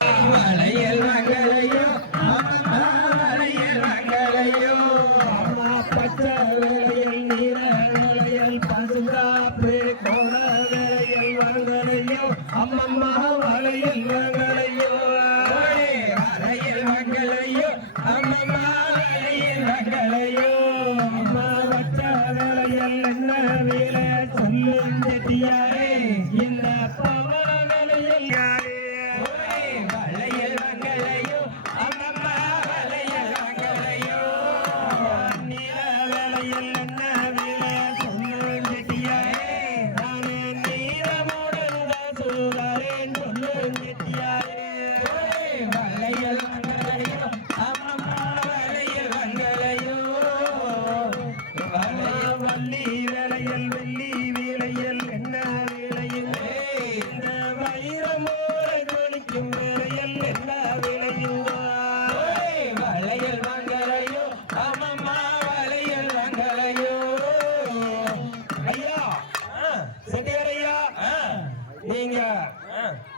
வளையல் மங்களையோ அம்மம்மா வளையல் மங்களையோ வளையல் மங்களையோ அம்மம்மா வளையல் மங்களையோ ये दिया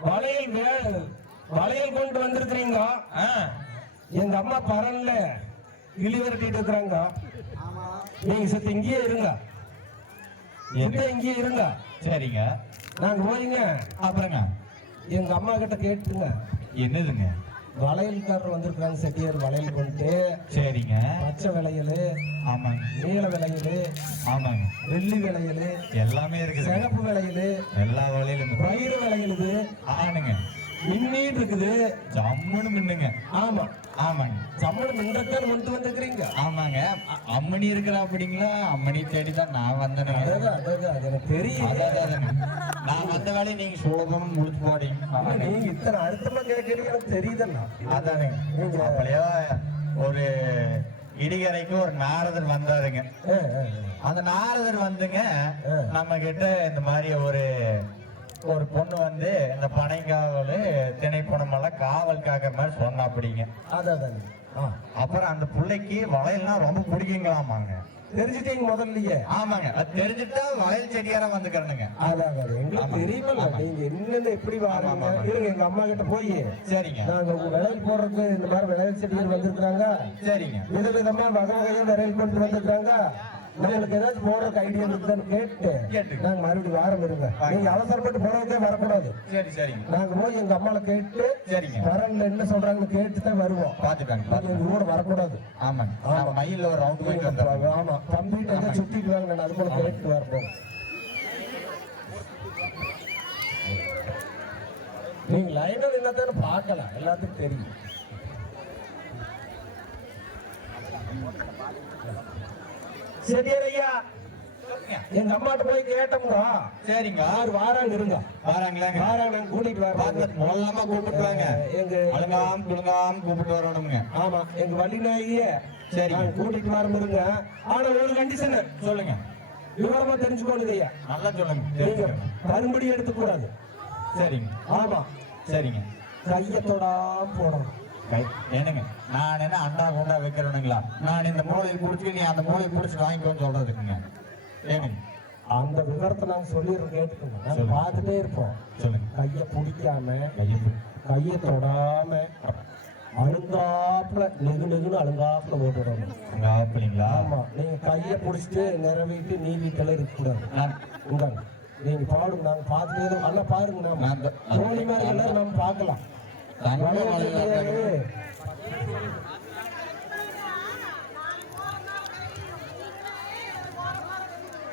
வளையல் வே- வளையல் கொண்டு வந்திருக்கிறீங்க? ஆ. எங்க அம்மா பரன்ல இழி விரட்டிட்டு இருக்கிறாங்க. நீங்க சத்து இங்கேயே இருங்க. எங்க? இங்கேயே இருங்க. சரிங்க. நாங்க போயிங்க அப்புறங்க. எங்க அம்மா கிட்ட கேட்டுங்க. என்னதுங்க? வளையல்காரர் வந்திருக்காங்க செட்டியார் வளையல் கொண்டு. சரிங்க. பச்சை விளையல் ஆமாங்க. நீல விளையல் ஆமாங்க. வெள்ளி விளையல் எல்லாமே இருக்குது. சிகப்பு விளையல் எல்லா வழியிலும் பயிறு விளையலுது. ஆனுங்க மின்னீட் இருக்குது ஜம்முன்னு மின்னுங்க. ஆமா. ஆமாங்க. சம்மன் மின்றத்தான் வந்து வந்துக்கிறீங்க ஆமாங்க. அம்மணி இருக்கிற அப்படிங்களா? அம்மணி தேடி தான் நான் வந்தேன். எனக்கு தெரியும். நான் வந்த வேலையை நீங்க சுலபமா முடிச்சு போறீங்க நீங்க இத்தனை அழுத்தமா கேட்கறீங்க எனக்கு தெரியுதல்ல அதானுங்க அப்படியே ஒரு இடிகரைக்கு ஒரு நாரதர் வந்தாருங்க. அந்த நாரதர் வந்துங்க. நம்ம கிட்ட இந்த மாதிரி ஒரு ஒரு பொண்ணு வந்து இந்த பனைக்காவல் திணைப்பணம் எல்லாம் காவல் காக்கிற மாதிரி சொன்னா அப்படிங்க. அதான் அப்புறம் அந்த பிள்ளைக்கு வளையல்லாம் ரொம்ப பிடிக்குங்களாமாங்க. தெரிஞ்சுட்டீங்க முதல்லயே. ஆமாங்க. அது தெரிஞ்சுட்டா வளையல் செடியார வந்துக்கிறனுங்க. அதான் எங்களுக்கு ஆமா. நீங்க என்னென்ன எப்படி வாங்க. இருங்க எங்க அம்மா கிட்ட போய். சரிங்க. நாங்க உங்க விளையல் போடுறதுக்கு இந்த மாதிரி விளையல் செடிகள் வந்திருக்கிறாங்க. சரிங்க. விதவிதமா வகை வகையா விரையில் கொண்டு வந்திருக்காங்க நம்மளுக்கு ஏதாச்சும் போடுறதுக்கு ஐடியா இருக்குதான்னு கேட்டு. நாங்க மறுபடியும் வாரம் இருங்க. நீங்க அவசரப்பட்டு போறதுக்கே வரக்கூடாது. சரி சரிங்க. நாங்க போய் எங்க அம்மால கேட்டு சரிங்க. பரன்ல என்ன சொல்றாங்கன்னு கேட்டு தான் வருவோம் பாத்துட்டாங்க எங்க கூட வரக்கூடாது. ஆமாங்க. நான் மயில ஒரு ரவுண்ட் போயிட்டு வந்தேன் ஆமா. கம்ப்ளீட் ஏதாவது சுத்திட்டு வாங்க நான் அது போல கேட்டு வரணும் நீங்க லைனா நின்னா தானே பார்க்கலாம். எல்லாத்துக்கும் தெரியும். செட்டியார் ஐயா எங்க அம்மாட்ட போய் கேட்டோம்னா சரிங்க. யார் வாராங்க இருங்க. வராங்களாங்க. வாராங்க கூட்டிட்டு பார்த்து வரோம் முதலாம கூப்பிட்டு வாங்க. எங்க அழுங்காம குழுங்காம கூப்பிட்டு வரணுங்க. ஆமா எங்க வள்ளி நாயே சரி. கூட்டிட்டு வர இருங்க ஆனா ஒரு கண்டிஷன் சொல்லுங்க. விவரமா தெரிஞ்சுக்கோணுங்க ஐயா. நல்லா சொல்லுங்க. நீங்க. கரும்படி எடுத்துக்கூடாது. சரிங்க. ஆமா. சரிங்க. கையை தொடாம போடணும். கை என்னங்க நான் என்ன அண்டா குண்டா வைக்கிறேனுங்களா? நான் இந்த மூளையை பிடிச்சி நீ அந்த மூளையை பிடிச்சி வாங்கிக்கோன்னு சொல்றதுக்குங்க. ஏனுங்க அந்த விவரத்தை நாங்க சொல்லிடுறோம் கேட்டுக்கோங்க. நாங்க சொல்லுங்க. பார்த்துட்டே இருப்போம். சொல்லுங்க. கையை பிடிக்காம கையை. கையை தொடாம அழுங்காப்புல நெகு நெகுன்னு அழுங்காப்புல போட்டுடணும் உங்க ஆப்பிளிங்களா ஆமா. நீங்க கையை பிடிச்சிட்டு நிறவிட்டு நீவிட்டெல்லாம் இருக்கக்கூடாது. நான் இந்தாங்க நீங்க பாடுங்க. நாங்க பார்த்துட்டே இருக்கோம். நல்லா பாருங்க. நாம நான் இந்த- தோனி மாதிரி எல்லாரும் நம்ம பார்க்கலாம். தங்க செட்டியாரு,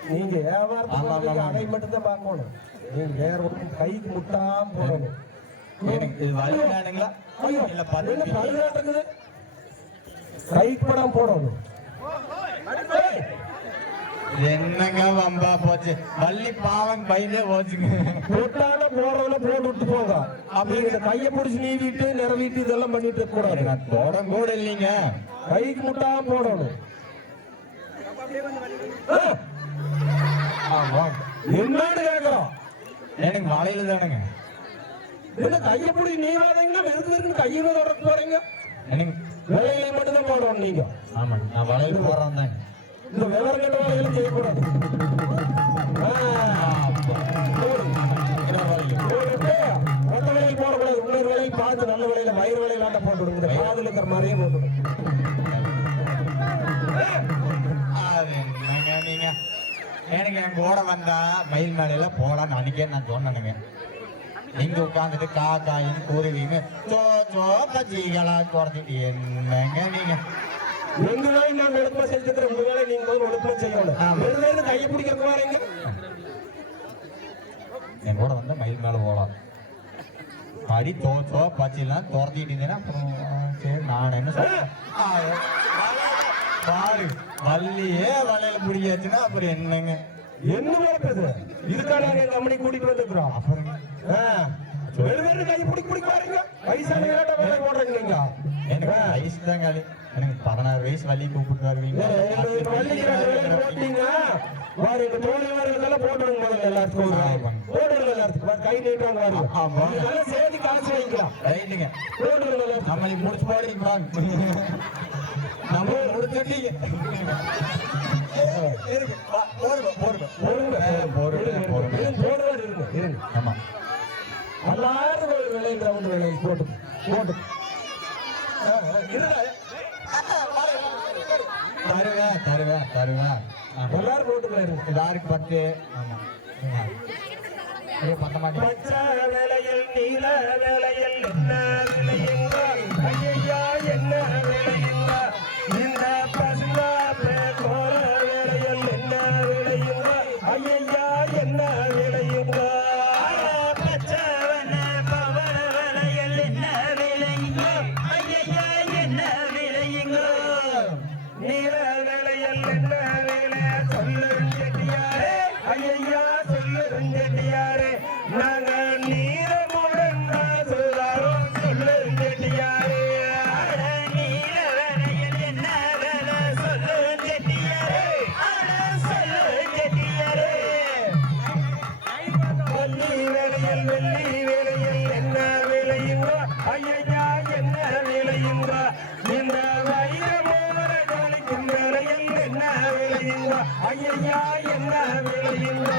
நீங்க ஆமா, ஆமா, வியாபாரத்துக்கு ஆமா. அதை மட்டும் தான் பார்க்கணும். நீங்க வேற ஒன்றும் கைக்கு முட்டாம போடணும்? கைக்கு படாம போடணும். என்னங்க வம்பா போச்சு? வள்ளி பாவம் பையிலே போச்சுங்க. முட்டான போறதுல போட்டு விட்டு போங்க. அப்படி இந்த கையை பிடிச்சி நீவிட்டு நிறவிட்டு இதெல்லாம் பண்ணிட்டு கூடாது. நான் போட கூட இல்லைங்க. கைக்கு முட்டாம போடணும். என்னன்னு கேக்குறோம். எனக்கு வளையல் தானுங்க. என்ன கையை பிடி நீ வாதீங்கன்னா வெறுக்கு வெறுக்கு கையில தொடர்ந்து போறீங்க எனக்கு வேலையில மட்டும் தான் போடணும் நீங்க. ஆமாங்க நான் வளையல் போடுறேன் தாங்க. இந்த விவரம் கட்ட வேலையில செய்யக்கூடாது. ஆ. போடு. இன்னொரு வளையல் போட்டுட்டு மொத்த விலையில் போடக்கூடாது. இன்னொரு விலையில் பார்த்து நல்ல விலையில வயிறு விலையிலாட்ட போட்டு விடுங்க. காதில் இருக்கிற மாதிரியே போட்டு அது என்னங்க நீங்க? எனக்கு என் கூட வந்தா மயில் மேலையில போலான்னு அன்னைக்கே நான் சொன்னேனுங்க. இங்க உட்காந்துட்டு காக்காயின் குருவின்னு சோ சோ பஜ்ஜிகளா குறைஞ்சிட்டு என்னங்க நீங்க? வேலை நான் ஒழுக்கமா செஞ்சுக்கிறேன் உங்க வேலை நீங்க முதல்ல ஒழுக்கமா செய்யணும். வெறும் கையை பிடிக்கிறதுக்கு வரீங்க என் கூட வந்தா மயில் மேல போகலாம் அடி தோ சோ பச்சிலாம் துரத்திட்டு இருந்தேன்னா சரி நான் என்ன சொல்றேன் பாரு வள்ளியே வலையில பிடிக்காச்சுன்னா அப்புறம் என்னங்க? என்ன வளர்ப்பது இதுக்காக நாங்க எங்க அம்மனை கூட்டிட்டு வந்துக்கிறோம். அப்புறம் ஆ. வெறும் கையை பிடிக்க பிடிக்க வரீங்க வயசான விளையாட்ட வேலை போடுறீங்க எனக்கு வயசு தான் காலி. எனக்கு பதினாறு வயசு வள்ளி கூப்பிட்டு வருவீங்க போட்டீங்க வாரு எங்க தோழி வரதெல்லாம் போட்டுருங்க முதல்ல எல்லாத்துக்கும். போட்டுருங்க எல்லாத்துக்கும் வாரு, கை நீட்டுவாங்க வாருங்க ஆமா. இதெல்லாம் சேர்த்து காசு வாங்கிக்கலாம் ரைட்டுங்க போட்டுருங்க எல்லாத்துக்கும் முடிச்சு போடுறீங்க நம்ம முடிச்சுட்டீங்க. இருக்கு. வா, போடுங்க, போடுங்க. போடுங்க, ஆ, போடுங்க, போடுங்க. இருங்க, போடுவாரு, இருங்க, இருங்க. ஆமா எல்லாரும் ஒரு விலைன்ற ஒன்று விலை போட்டு போட்டு. தருவேன் தருவேன் தருவேன். எல்லாரும் போட்டுக்கலாம் இருங்க இதாருக்கு பத்து ஆமா ஆமா. ஐயோ, பத்த மாட்டேன் பச்சை விலையில் நீல விலையில் என்ன ஐயா என்ன விலையுங்க?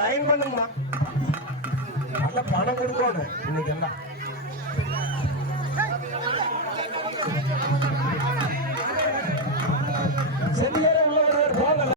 லைன் பண்ணுங்கம்மா நல்ல பணம் கொடுக்கணும். இன்னைக்கு என்ன?